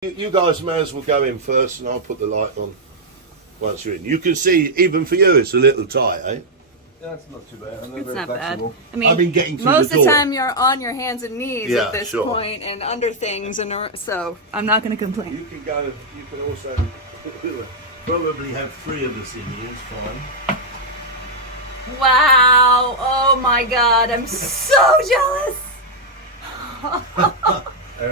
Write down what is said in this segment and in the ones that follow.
You guys may as well go in first, and I'll put the light on once you're in. You can see, even for you, it's a little tight, eh? Yeah, it's not too bad. I'm not It's very not flexible. bad. I mean, I've been getting through most the of the door. time you're on your hands and knees Yeah, at this sure. point and under things, and so I'm not going to complain. You can go. You can also probably have 3 of us in here. It's fine. Wow! Oh my God! I'm so jealous.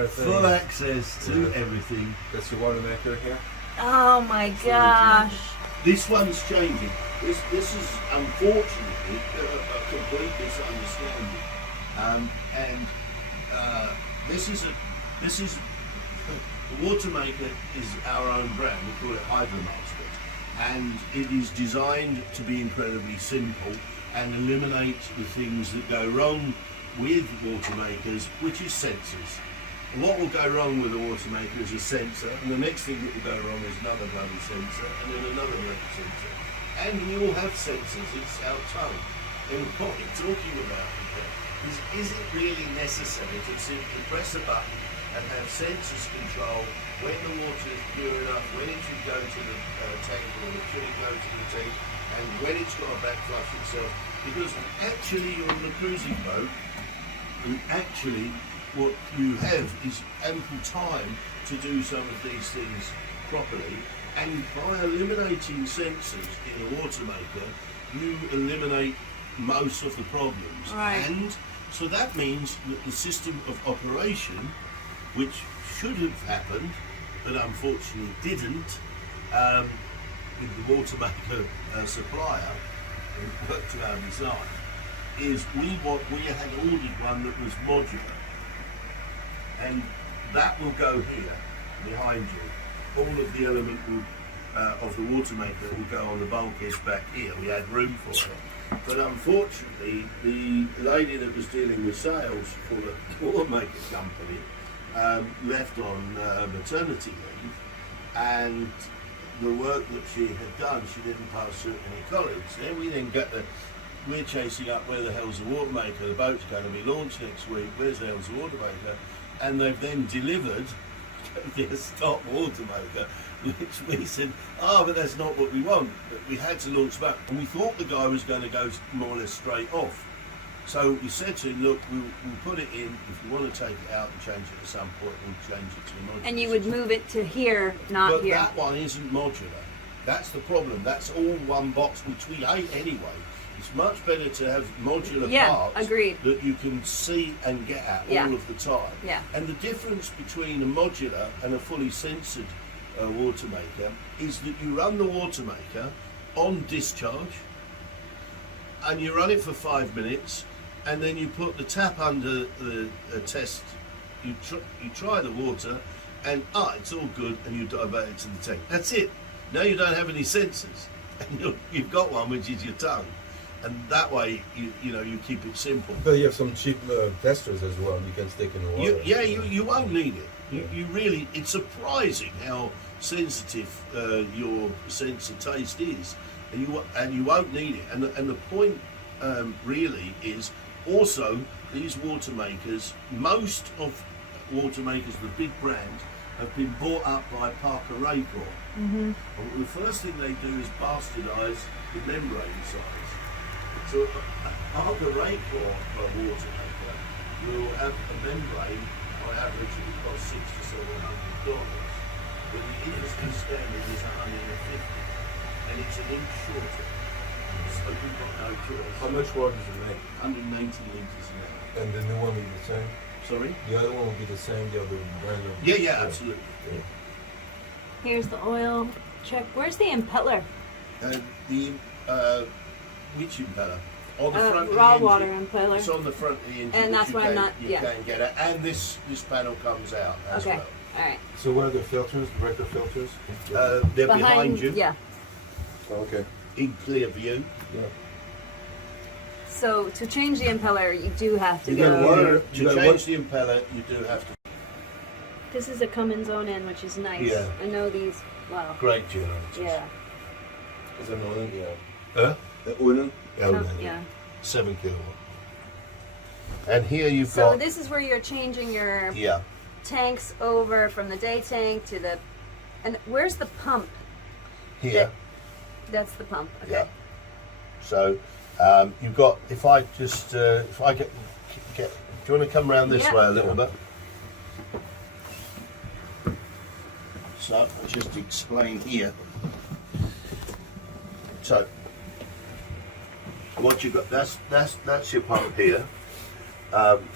Full access to everything. That's your water maker here. Oh my gosh! This one's changing. This is unfortunately a complete misunderstanding. This is the water maker is our own brand. We call it Hydromaster, and it is designed to be incredibly simple and eliminate the things that go wrong with water makers, which is sensors. And what will go wrong with a water maker is a sensor, and the next thing that will go wrong is another bloody sensor, and then another bloody sensor. And we all have sensors, it's our tongue. And what we're talking about here is it really necessary to simply press a button and have sensors control when the water is pure enough, when it should go to the tank or when it shouldn't go to the tank, and when it's got to backflush itself? Because actually you're on a cruising boat, and actually what you have is ample time to do some of these things properly, and by eliminating sensors in a water maker, you eliminate most of the problems. Right. And so that means that the system of operation, which should have happened, but unfortunately didn't, with the water maker supplier, who worked to our design, is we had ordered one that was modular, and that will go here behind you. All of the element of the water maker will go on the bulkheads back here. We had room for it, but unfortunately the lady that was dealing with sales for the water maker company left on maternity leave, and the work that she had done, she didn't pass through any colleagues. We're chasing up where the hell's the water maker, the boat's going to be launched next week, where's the hell's the water maker? And they've then delivered the stock water maker, which we said, but that's not what we want. But we had to launch back, and we thought the guy was going to go more or less straight off. So we said to him, look, we'll put it in. If you want to take it out and change it at some point, we'll change it to a modular And you would system. move it to here, not But here. that one isn't modular. That's the problem. That's all one box, which we hate anyway. It's much better to have modular parts agreed. that you can see and get at all of the time. Yeah. And the difference between a modular and a fully censored water maker is that you run the water maker on discharge, and you run it for 5 minutes, and then you put the tap under the test. You try the water, and it's all good, and you divert it to the tank. That's it. Now you don't have any sensors, and you've got one, which is your tongue. And that way, you keep it simple. But you have some cheap testers as well. You can stick in the water. You won't need it. You really, it's surprising how sensitive your sense of taste is, and you won't need it. And the point really is also these water makers. Most of water makers, the big brands, have been bought up by Parker Raycor. Mm-hmm. And the first thing they do is bastardise the membrane size. So a Parker Raycor water maker will have a membrane, on average it will cost $600 to $700, but the industry standard is $150, and it's an inch shorter. So you've got no choice. How much water does it make? 190 litres an hour. And the new one will be the same? Sorry? The other one will be the same, the other brand will be Yeah, absolutely. Yeah. Here's the oil check. Where's the impeller? Which impeller? On the front of the Raw engine. water impeller. It's on the front of the engine. And which that's you why I'm can- not- You yeah. can get it, and this panel comes out as Okay. well. All right. So what are the filters, the breaker filters? They're behind you, Yeah. Oh, okay. in clear view. Yeah. So to change the impeller, you do have to You got go. water. To got change the impeller, you do have to. This is a Cummins own in, which is nice. Yeah. I know these. Wow. Great generators. Yeah. Is it an yeah. Huh? The Unen? Yeah. 7 kilowatt. And here you've So got. this is where you're changing your Yeah. tanks over from the day tank to the, and where's the pump? Here. That's the pump. Okay. Yeah. So you've got. If I just if I get. Do you want to come around this Yeah. way a little bit? So I'll just explain here. So what you got? That's your pump here.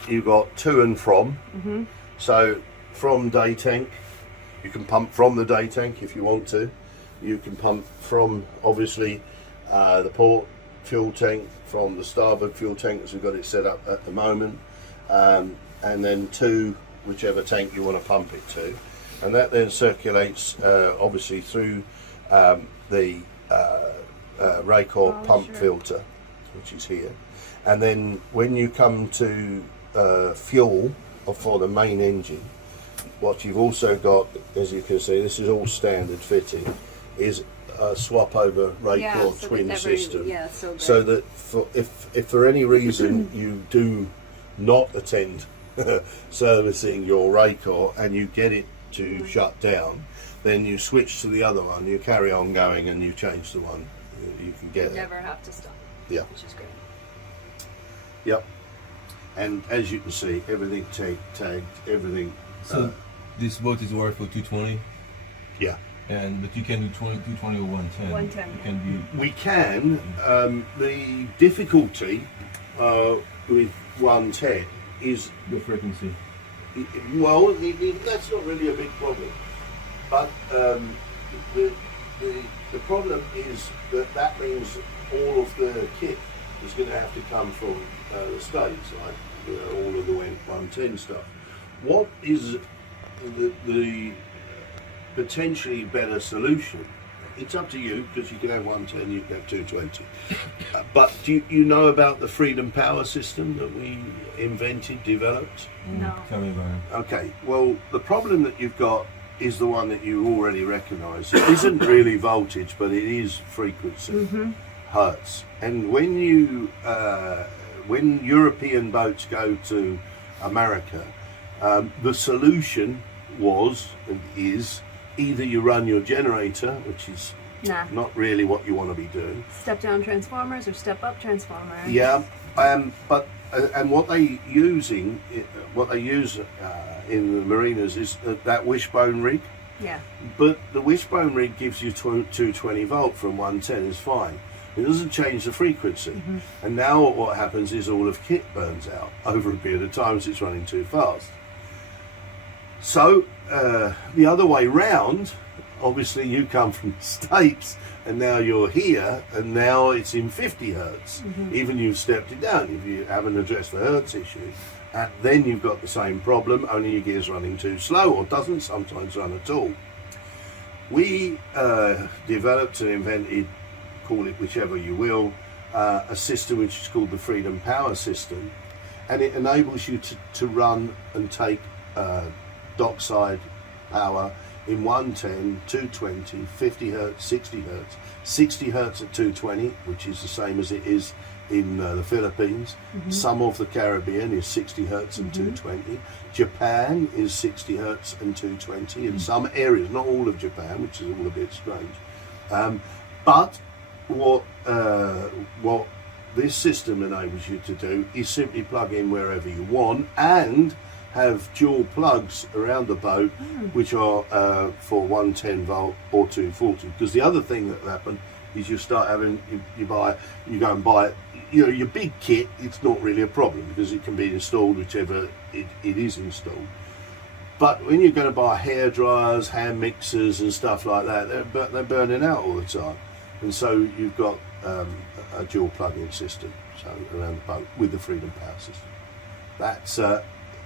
You've got to and from. Mm-hmm. So from day tank, you can pump from the day tank if you want to. You can pump from obviously the port fuel tank, from the starboard fuel tank as we've got it set up at the moment, and then to whichever tank you want to pump it to, and that then circulates obviously through the Raycor pump filter, which is here, and then when you come to fuel for the main engine, what you've also got, as you can see, this is all standard fitting, is a swap over Raycor so twin system. Yeah, so good. So that if for any reason you do not attend servicing your Raycor and you get it to shut down, then you switch to the other one, you carry on going and you change the one you can get. You never have to stop. Yeah. Which is great. Yep. And as you can see, everything tagged, everything. So this boat is worth for 220, Yeah. but you can do 220 or 110. 110, You can do. We can. The difficulty with 110 is, The frequency. well, that's not really a big problem. But the problem is that means all of the kit is going to have to come from the States, like all of the 110 stuff. What is the potentially better solution? It's up to you, because you can have 110, you can have 220. But do you know about the Freedom Power system that we invented, developed? No. Tell me about it. Okay, well, the problem that you've got is the one that you already recognise. It isn't really voltage, but it is frequency, hertz. And when you, when European boats go to America, the solution was and is either you run your generator, which is Nah. not really what you want to be doing. Step down transformers or step up transformers. Yeah, but and what they use in the marinas is that wishbone rig. Yeah. But the wishbone rig gives you 220 volt from 110 is fine. It doesn't change the frequency. And now what happens is all of kit burns out over a period of time as it's running too fast. So the other way round, obviously you come from the States and now you're here and now it's in 50 hertz. Even you've stepped it down if you haven't addressed the hertz issue. And then you've got the same problem, only your gear's running too slow or doesn't sometimes run at all. We developed and invented, call it whichever you will, a system which is called the Freedom Power system, and it enables you to run and take dockside power in 110, 220, 50 hertz, 60 hertz, 60 hertz at 220, which is the same as it is in the Philippines. Some of the Caribbean is 60 hertz and 220. Japan is 60 hertz and 220 in some areas, not all of Japan, which is all a bit strange. But what this system enables you to do is simply plug in wherever you want and have dual plugs around the boat, which are for 110 volt or 240. Because the other thing that happened is you start having, you go and buy, your big kit, it's not really a problem because it can be installed whichever it is installed. But when you're going to buy hair dryers, hand mixers and stuff like that, they're burning out all the time. And so you've got a dual plug-in system around the boat with the Freedom Power system. That's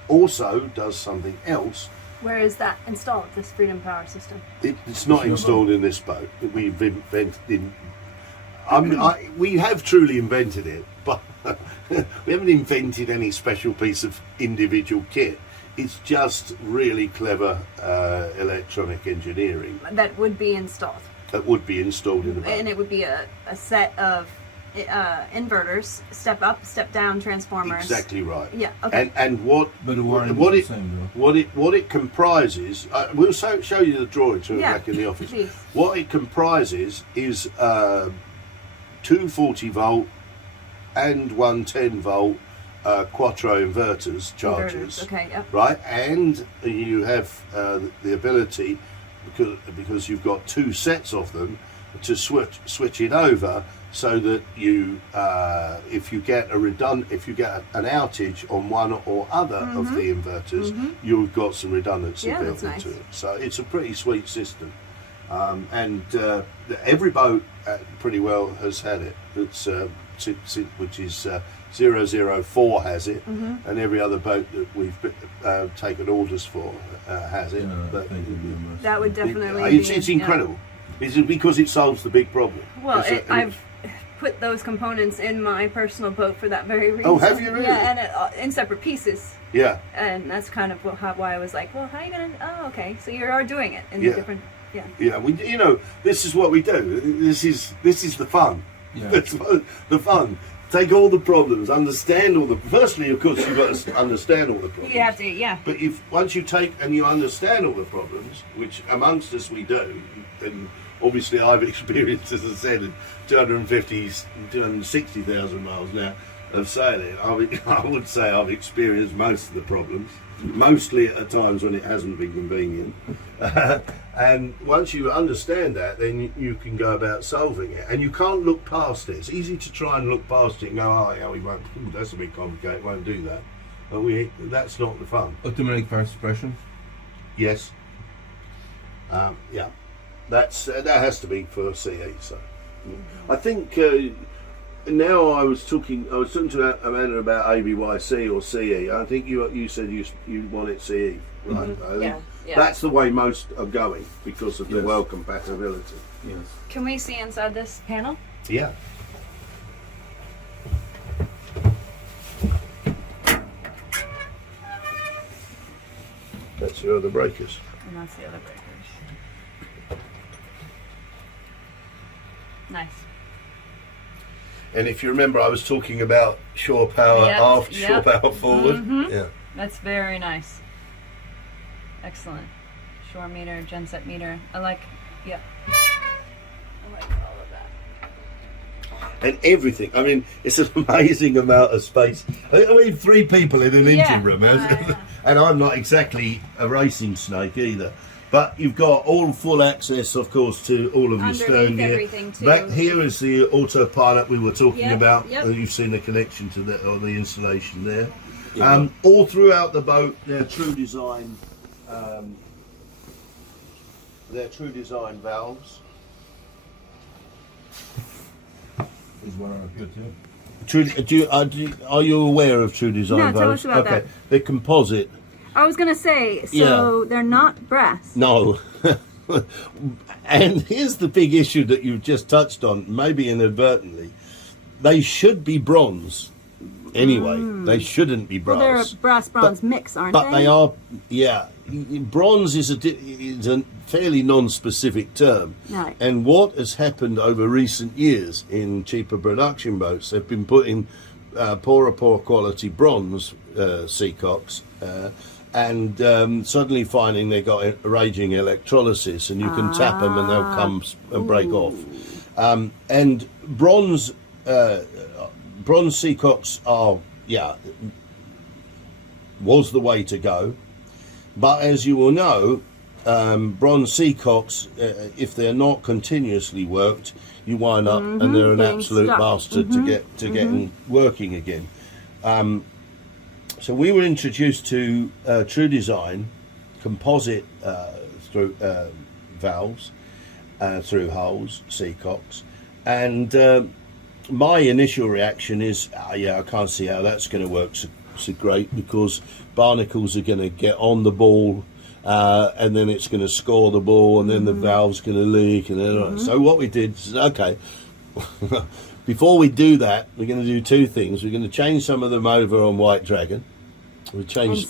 also does something else. Where is that installed, this Freedom Power system? It's not installed in this boat. We've invented. We have truly invented it, but we haven't invented any special piece of individual kit. It's just really clever electronic engineering That would be installed. that would be installed in the boat. And it would be a set of inverters, step up, step down transformers. Exactly right. Yeah. Okay. And what But the warranty what is it the same, though. what it comprises, we'll show you the drawings when we're Yeah, back in the office. please. What it comprises is 240 volt and 110 volt quattro inverters chargers. Okay. Yep. Right, and you have the ability, because you've got two sets of them, to switch it over so that you, if you get an outage on one or other of the inverters, you've got some redundancy Yeah, built that's into nice. it. So it's a pretty sweet system, and every boat pretty well has had it. It's which is 004 has it, and every other boat that we've taken orders for has it. Yeah, But thank you very much. That would definitely. it's be, incredible. It's because it solves the big problem. Well, It's I've put those components in my personal boat for that very reason. Oh, have you really? Yeah, and in separate pieces. Yeah. And that's kind of why I was like, well, how are you gonna? Oh, okay. So you are doing it in Yeah. the different. Yeah. Yeah, this is what we do. This is the fun. Yeah. That's the fun. Take all the problems, understand all the. Firstly, of course, you've got to understand all the problems. You have to. Yeah. But once you take and you understand all the problems, which amongst us we do, and obviously I've experienced, as I said, 260,000 miles now of sailing. I would say I've experienced most of the problems, mostly at times when it hasn't been convenient. And once you understand that, then you can go about solving it, and you can't look past it. It's easy to try and look past it and go, oh yeah, we won't. That's a bit complicated. Won't do that. But that's not the fun. Automatic fire suppression. Yes. Yeah. That has to be for CE. So, I think now I was talking to Amanda about ABYC or CE. I think you said you want it CE, right? I think Yeah. that's the way most are going because of the Yes. well compatibility. Yes. Can we see inside this panel? Yeah. That's your other breakers. And that's the other breakers. Nice. And if you remember, I was talking about shore power Yep, aft, yep. shore power forward. Mhm. Yeah. That's very nice. Excellent. Shore meter, genset meter. I like. Yeah. I like all of that. And everything. I mean, it's an amazing amount of space. I mean, 3 people in an engine room, Yeah. and I'm not exactly a racing snake either. But you've got all full access, of course, to all of your Underneath stern gear. everything, too. Back here is the autopilot we were talking Yep, about. yep. You've seen the connection to the installation there. Yeah. All throughout the boat, they're true design. They're true design valves. Is one on a good too. Are you aware of true design No, valves? tell us about okay. that. They're composite. I was gonna say, so Yeah. they're not brass. No. And here's the big issue that you've just touched on, maybe inadvertently. They should be bronze. Anyway, they shouldn't be brass. Well, they're a brass-bronze mix, aren't But they? they are, yeah. Bronze is a fairly non-specific term. Right. And what has happened over recent years in cheaper production boats, they've been putting poor quality bronze seacocks, and suddenly finding they got raging electrolysis, and you can tap them and they'll come and break off. And bronze seacocks are, was the way to go. But as you will know, bronze seacocks, if they're not continuously worked, you wind up and they're an being absolute stuck. bastard to get them working again. So we were introduced to True Design composite through valves through hulls, seacocks, and my initial reaction is, I can't see how that's going to work so great, because barnacles are going to get on the ball, and then it's going to score the ball, and then the valve's going to leak, and then so what we did is, okay, before we do that, we're going to do 2 things. We're going to change some of them over on White Dragon. We change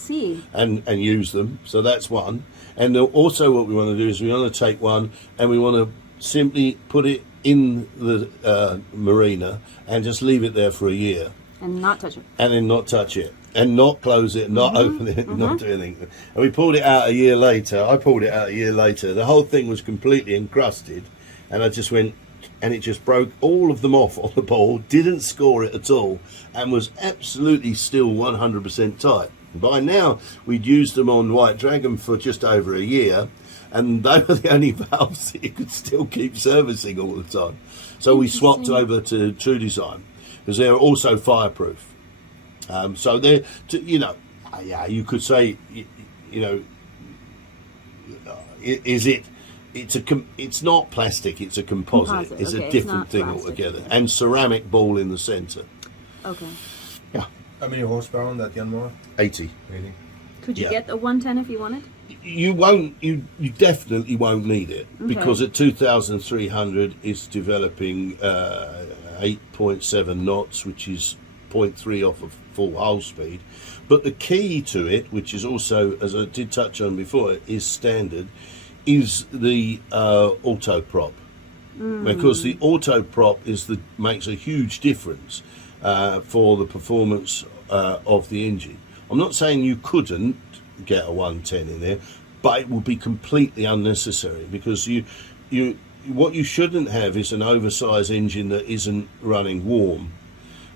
and use them. So that's one. And also what we want to do is we want to take one and we want to simply put it in the marina and just leave it there for a year. And not touch it. And then not touch it. And not close it, not open it, not do anything. And we pulled it out a year later. I pulled it out a year later. The whole thing was completely encrusted. And I just went, and it just broke all of them off on the ball, didn't score it at all, and was absolutely still 100% tight. By now, we'd used them on White Dragon for just over a year, and they were the only valves that you could still keep servicing all the time. So we swapped over to True Design, because they're also fireproof. So they're, you know, yeah, you could say, you know, is it? It's not plastic. It's a composite. It's okay, a different thing plastic. altogether. And ceramic ball in the centre. Okay. Yeah. How many horsepower on that Yanmar? 80. 80. Could you Yeah. get a 110 if you wanted? You won't. You definitely won't need it because at 2,300 it's developing 8.7 knots, which is 0.3 off of full hull speed. But the key to it, which is also, as I did touch on before, is standard, is the auto prop, because the auto prop makes a huge difference for the performance of the engine. I'm not saying you couldn't get a 110 in there, but it would be completely unnecessary, because what you shouldn't have is an oversized engine that isn't running warm.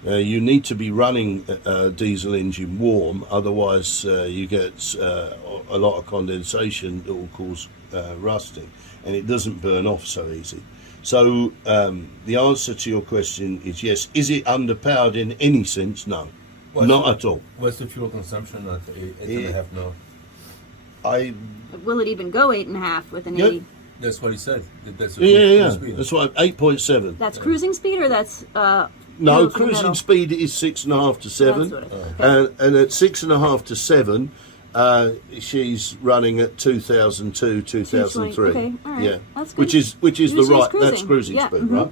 You need to be running a diesel engine warm, otherwise you get a lot of condensation that will cause rusting, and it doesn't burn off so easy. So the answer to your question is yes. Is it underpowered in any sense? No, not at all. What's the fuel consumption at 8.5 now? Will it even go 8.5 with an Yeah. 80? That's what he said. That's the Yeah. speed. That's why 8.7. That's cruising speed, or that's No, nose to cruising metal? speed is 6.5 to 7, That's what okay. and at 6.5 to 7, she's running at 2002, 2003. Okay, all right. Yeah, That's good. which is the Usually it's right. cruising. That's cruising Yeah, speed, right?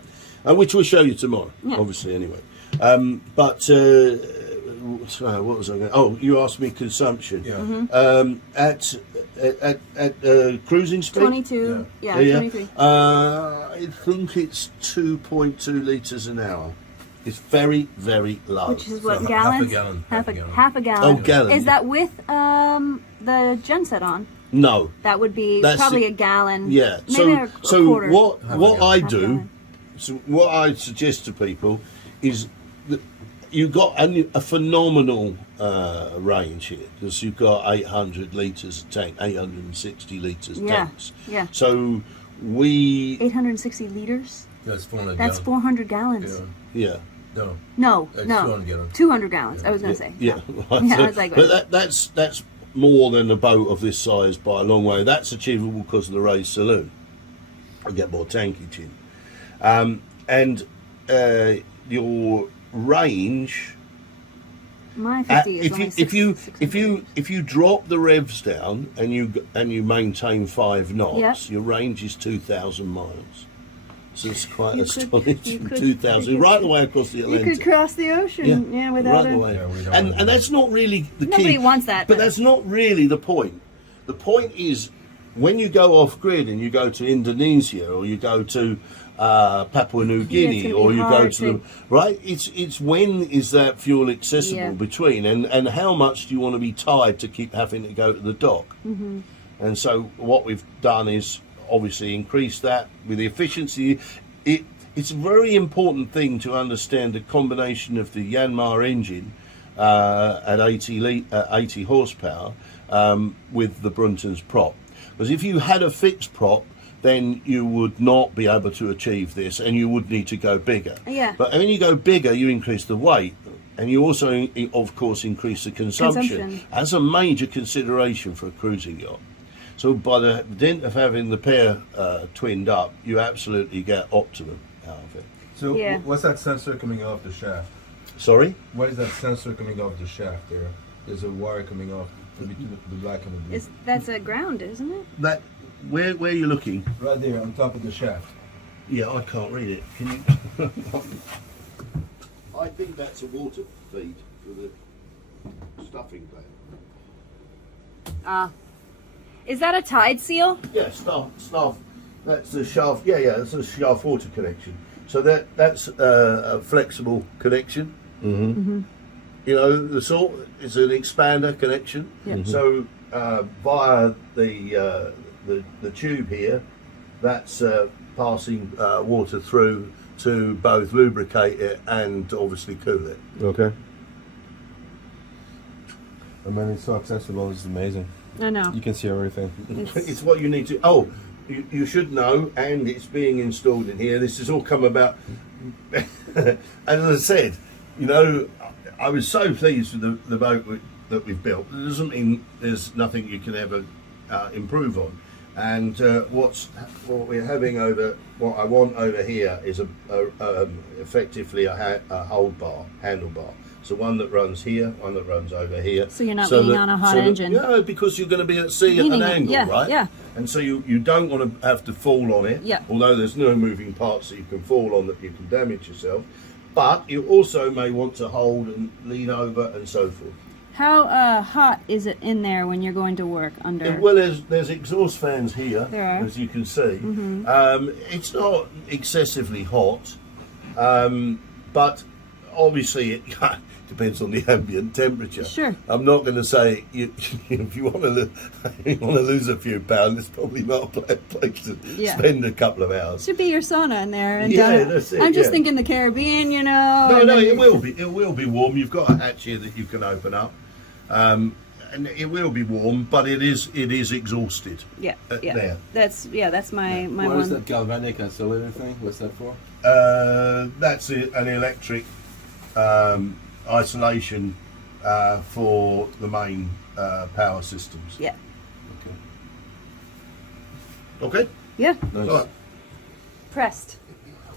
Which we'll show you tomorrow, Yeah. obviously. Anyway, but what was I going? Oh, you asked me consumption. Yeah. At cruising speed. 22. Yeah, 23. I think it's 2.2 litres an hour. It's very, very low. Which is what, So gallons? half a gallon. Half a gallon. Oh, gallon. Is that with the genset on? No. That would be That's probably it. a gallon. Yeah. Maybe a quarter. what Half a what I Half do, gallon. so what I suggest to people is that you've got a phenomenal range here, because you've got 800 litres a tank, 860 litres Yeah. tanks. Yeah. So we 860 liters? That's 400 That's gallon. 400 gallons. Yeah. yeah. No. No, It's no. 200 gallons. 200 gallons, I was going to say. Yeah, right. Yeah, I was like, but that's more than a boat of this size by a long way. That's achievable because of the raised saloon. I get more tankage in, and your range. My 50 is only if you drop the revs down and you maintain 5 knots, Yep. your range is 2,000 miles. So it's quite You astonishing. could- 2,000 you could- right the way across the You Atlantic. could cross the ocean, yeah, without right a... away. Yeah, we don't and want and that. that's not really the key. Nobody wants that, But but- that's not really the point. The point is, when you go off grid and you go to Indonesia, or you go to Papua New Guinea, gonna or be you go hard to the, right, it's when is that fuel accessible Yeah. between, and how much do you want to be tied to keep having to go to the dock? Mm-hmm. And so what we've done is obviously increase that with the efficiency. It's a very important thing to understand the combination of the Yanmar engine at 80 horsepower with the Brunton's prop. Because if you had a fixed prop, then you would not be able to achieve this, and you would need to go bigger. Yeah. But when you go bigger, you increase the weight, and you also, of course, increase the consumption. That's a major consideration for a cruising yacht. So by the dint of having the pair twinned up, you absolutely get optimum out of it. So Yeah. what's that sensor coming off the shaft? Sorry? What is that sensor coming off the shaft there? There's a wire coming off between the black and the blue. That's a ground, isn't it? That where are you looking? Right there on top of the shaft. Yeah, I can't read it. Can you? I think that's a water feed for the stuffing bag. Is that a tide seal? Yeah, staff That's the shaft. Yeah, that's a shaft water connection. So that's a flexible connection. Mm-hmm. You know, the sort is an expander connection. Yeah. So via the tube here, that's passing water through to both lubricate it and obviously cool it. Okay. I mean, it's so accessible. It's amazing. I know. You can see everything. It's what you need to. Oh, you should know, and it's being installed in here. This has all come about. And as I said, you know, I was so pleased with the boat that we've built. It doesn't mean there's nothing you can ever improve on. And what we're having what I want over here is effectively a hold bar, handlebar. So one that runs here, one that runs over here. So you're not leaning on a hot engine. Yeah, because you're going to be at sea at an angle, yeah, right? Yeah. And so you don't want to have to fall on it. Yeah. Although there's no moving parts that you can fall on that you can damage yourself. But you also may want to hold and lean over and so forth. How hot is it in there when you're going to work under? Well, there's exhaust fans here, There are. as you can see. Mm-hmm. It's not excessively hot, but obviously it depends on the ambient temperature. Sure. I'm not going to say if you want to lose a few pounds, it's probably not a bad place to spend a couple of hours. Should be your sauna in there. And, Yeah, that's it, I'm just yeah. thinking the Caribbean, you know. No, and no, then- it will be warm. You've got a hatch here that you can open up, and it will be warm, but it is exhausted. Yeah, yeah. There. That's my What one. is that galvanic oscillator thing? What's that for? That's an electric isolation for the main power systems. Yeah. Okay. Yeah. Nice. All right. Impressed.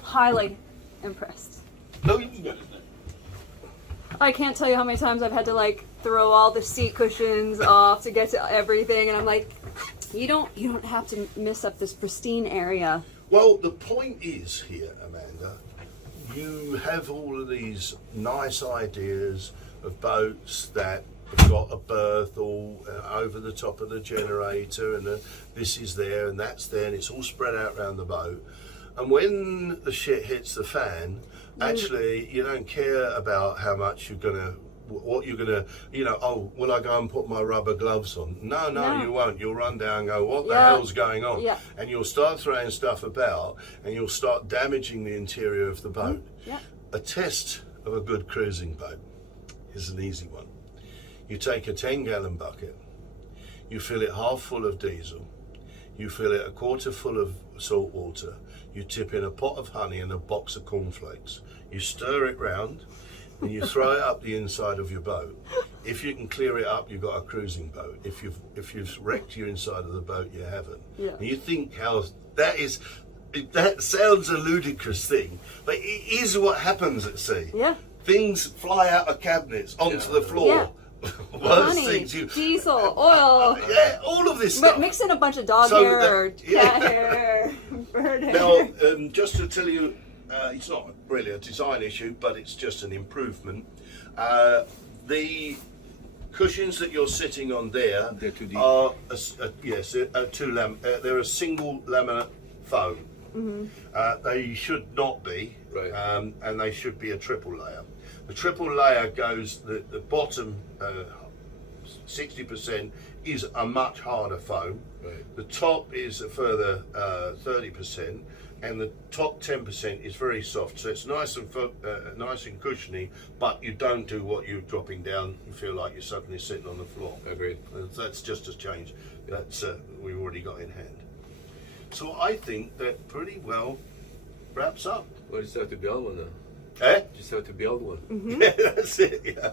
Highly impressed. No, you can get it. I can't tell you how many times I've had to like throw all the seat cushions off to get to everything, and I'm like, you don't have to miss up this pristine area. Well, the point is here, Amanda, you have all of these nice ideas of boats that have got a berth all over the top of the generator, and this is there and that's there, and it's all spread out around the boat. And when the shit hits the fan, actually, you don't care about how much what you're gonna, oh, will I go and put my rubber gloves on? No, you won't. You'll run down and go, what the hell's going on? Yeah. And you'll start throwing stuff about, and you'll start damaging the interior of the boat. Yeah. A test of a good cruising boat is an easy one. You take a 10-gallon bucket, you fill it half full of diesel, you fill it a quarter full of salt water, you tip in a pot of honey and a box of cornflakes. You stir it round, and you throw it up the inside of your boat. If you can clear it up, you've got a cruising boat. If you've wrecked your inside of the boat, you haven't. Yeah. And you think how that is. That sounds a ludicrous thing, but it is what happens at sea. Yeah. Things fly out of cabinets onto the floor. Yeah. Worst Honey, things diesel, oil. Yeah, all of this stuff. Mix in a bunch of dog So hair that- or cat hair, bird hair. Now, just to tell you, it's not really a design issue, but it's just an improvement. The cushions that you're sitting on there They're too deep. are they're a single laminate foam. They should not be, Right. and they should be a triple layer. The triple layer goes the bottom 60% is a much harder foam. Right. The top is a further 30%, and the top 10% is very soft. So it's nice and cushiony, but you don't do what you're dropping down. You feel like you're suddenly sitting on the floor. Agreed. That's just a change. That's we've already got in hand. So I think that pretty well wraps up. Well, you just have to build one now. Eh? Just have to build one. Yeah, that's it. Yeah.